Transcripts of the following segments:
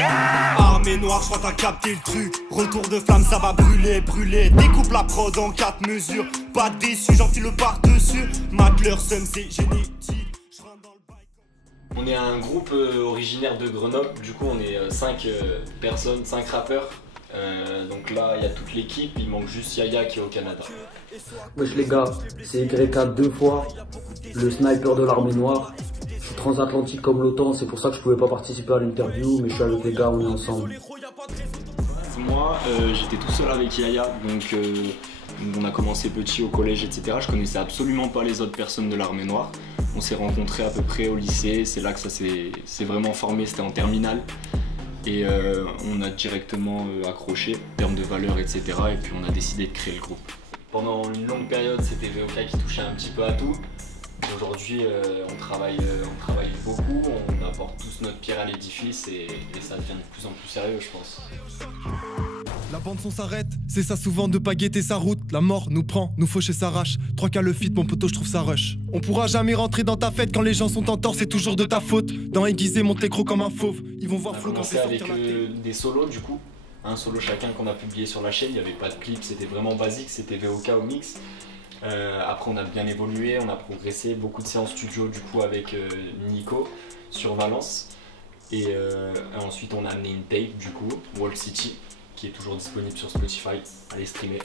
Armée noire, je crois t'as capté le truc. Retour de flamme, ça va brûler, brûler. Découpe la prod en 4 mesures. Pas déçu, j'enfile le par-dessus. Matleur, Sum, c'est génétique. On est un groupe originaire de Grenoble, du coup on est 5 personnes, 5 rappeurs. Donc là il y a toute l'équipe, il manque juste Yaya qui est au Canada. Wesh les gars, c'est YK 2 fois, le sniper de l'armée noire. Je suis transatlantique comme l'OTAN, c'est pour ça que je pouvais pas participer à l'interview, mais je suis avec les gars, on est ensemble. Moi j'étais tout seul avec Yaya, donc on a commencé petit au collège, etc. Je connaissais absolument pas les autres personnes de l'armée noire. On s'est rencontrés à peu près au lycée, c'est là que ça s'est vraiment formé, c'était en terminale. Et on a directement accroché en termes de valeurs, etc. Et puis on a décidé de créer le groupe. Pendant une longue période, c'était VOK qui touchait un petit peu à tout. Aujourd'hui, on travaille beaucoup, on apporte tous notre pierre à l'édifice et ça devient de plus en plus sérieux, je pense. La bande son s'arrête, c'est ça souvent de pas guetter sa route. La mort nous prend, nous fauche et s'arrache. 3K le feat, mon poteau, je trouve ça rush. On pourra jamais rentrer dans ta fête quand les gens sont en tort, c'est toujours de ta faute. Dans aiguisé, monte les crocs comme un fauve. Ils vont voir flou quand c'est avec des solos du coup. Un solo chacun qu'on a publié sur la chaîne, il n'y avait pas de clip, c'était vraiment basique, c'était VOK au mix. Après on a bien évolué, on a progressé, beaucoup de séances studio du coup avec Nico sur Valence. Et ensuite on a amené une tape du coup, Wall City, qui est toujours disponible sur Spotify, allez streamer.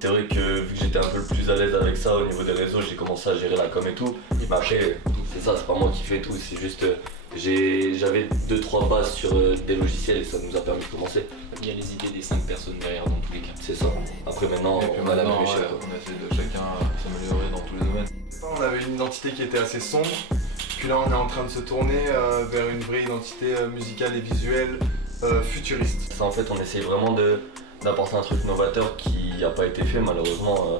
C'est vrai que vu que j'étais un peu le plus à l'aise avec ça au niveau des réseaux, j'ai commencé à gérer la com et tout. Mais après, c'est ça, c'est pas moi qui fais tout, c'est juste j'avais 2-3 bases sur des logiciels et ça nous a permis de commencer. Il y a les idées des 5 personnes derrière dans tous les cas. C'est ça. Après maintenant, on a la même échelle. On essaie de chacun s'améliorer dans tous les domaines. On avait une identité qui était assez sombre, puis là on est en train de se tourner vers une vraie identité musicale et visuelle futuriste. Ça, en fait, on essaye vraiment d'apporter un truc novateur qui n'a pas été fait malheureusement.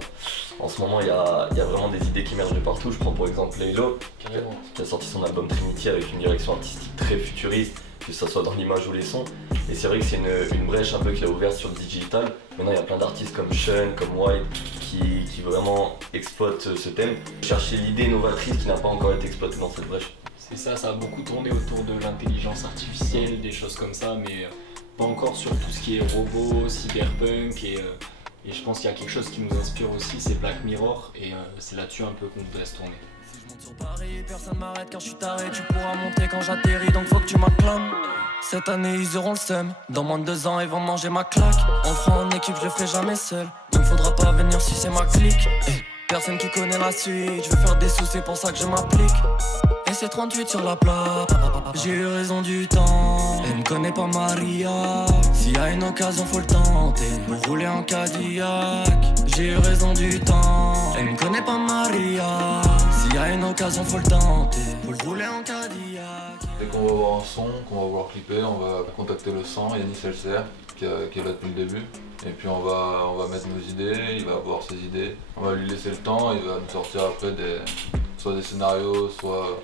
En ce moment, il y a vraiment des idées qui émergent de partout. Je prends pour exemple Laylo, qui a sorti son album Trinity avec une direction artistique très futuriste, que ce soit dans l'image ou les sons. Et c'est vrai que c'est une brèche un peu qu'il a ouverte sur le digital. Maintenant, il y a plein d'artistes comme Sean, comme White, qui vraiment exploitent ce thème. Chercher l'idée novatrice qui n'a pas encore été exploitée dans cette brèche. C'est ça, ça a beaucoup tourné autour de l'intelligence artificielle, des choses comme ça, mais pas encore sur tout ce qui est robot, cyberpunk et je pense qu'il y a quelque chose qui nous inspire aussi, c'est Black Mirror et c'est là-dessus un peu qu'on voudrait se tourner. Si je monte sur Paris, personne m'arrête car je suis taré. Tu pourras monter quand j'atterris, donc faut que tu m'acclames. Cette année ils auront le seum, dans moins de 2 ans ils vont manger ma claque. On fera en équipe, je le ferai jamais seul, donc faudra pas venir si c'est ma clique. Personne qui connaît la suite, je veux faire des sous, c'est pour ça que je m'applique. Et c'est 38 sur la plate, j'ai eu raison du temps. Elle me connaît pas Maria, s'il y a une occasion faut le tenter. Pour rouler en Cadillac, j'ai eu raison du temps. Elle me connaît pas Maria, s'il y a une occasion faut le tenter. Pour rouler en Cadillac. Dès qu'on va voir un son, qu'on va vouloir clipper, on va contacter le 100, Yannis Elser, qui est là depuis le début. Et puis on va mettre nos idées, il va avoir ses idées. On va lui laisser le temps, il va nous sortir après soit des scénarios, soit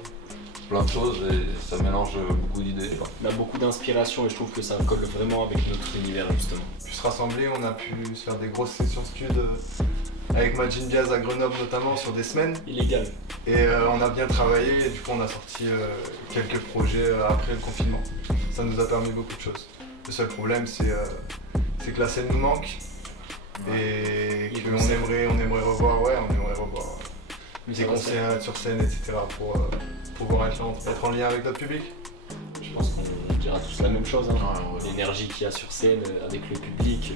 plein de choses et ça mélange beaucoup d'idées. On a beaucoup d'inspiration et je trouve que ça colle vraiment avec notre univers justement. On a pu se rassembler, on a pu se faire des grosses sessions stud avec Majin Diaz à Grenoble notamment sur des semaines. Illégal. Et on a bien travaillé et du coup on a sorti quelques projets après le confinement. Ça nous a permis beaucoup de choses. Le seul problème c'est que la scène nous manque et qu'on aimerait revoir, des concerts sur scène, etc. pour pouvoir être en lien avec notre public. Je pense qu'on dira tous la même chose, hein. L'énergie qu'il y a sur scène avec le public,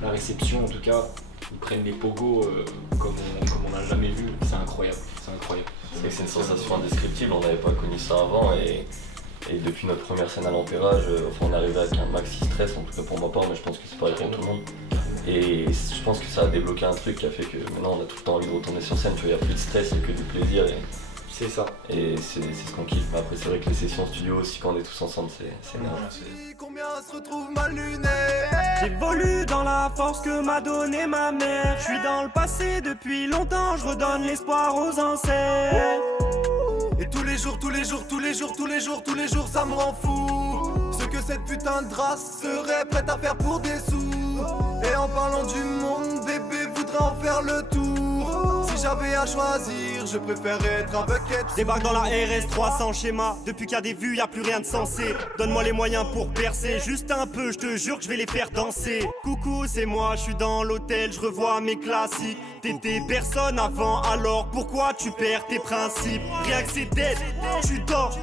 la réception en tout cas, ils prennent les pogos comme on n'a jamais vu, c'est incroyable, c'est incroyable. C'est vrai que c'est une sensation indescriptible, on n'avait pas connu ça avant et depuis notre première scène à l'Empérage, on est arrivé avec un maxi stress, en tout cas pour ma part, mais je pense que c'est pareil pour tout le monde. Et je pense que ça a débloqué un truc qui a fait que maintenant on a tout le temps envie de retourner sur scène, tu vois, il n'y a plus de stress, il n'y a que du plaisir. C'est ça. Et c'est ce qu'on kiffe, mais après c'est vrai que les sessions studio aussi quand on est tous ensemble, c'est énorme. Combien se retrouve ma lunette? J'évolue dans la force que m'a donné ma mère. Je suis dans le passé depuis longtemps, je redonne l'espoir aux ancêtres. Et tous les jours, ça me rend fou. Ce que cette putain de race serait prête à faire pour des sous. Et en parlant du monde, bébé voudrait en faire le tour. Si j'avais à choisir, je préfère être avec Ed. Débarque dans la RS 300 schéma. Depuis qu'il y a des vues, y a plus rien de sensé. Donne-moi les moyens pour percer. Juste un peu, je te jure que je vais les faire danser. Coucou, c'est moi, je suis dans l'hôtel, je revois mes classiques. T'étais personne avant, alors pourquoi tu perds tes principes? Rien que c'est dead, tu dors.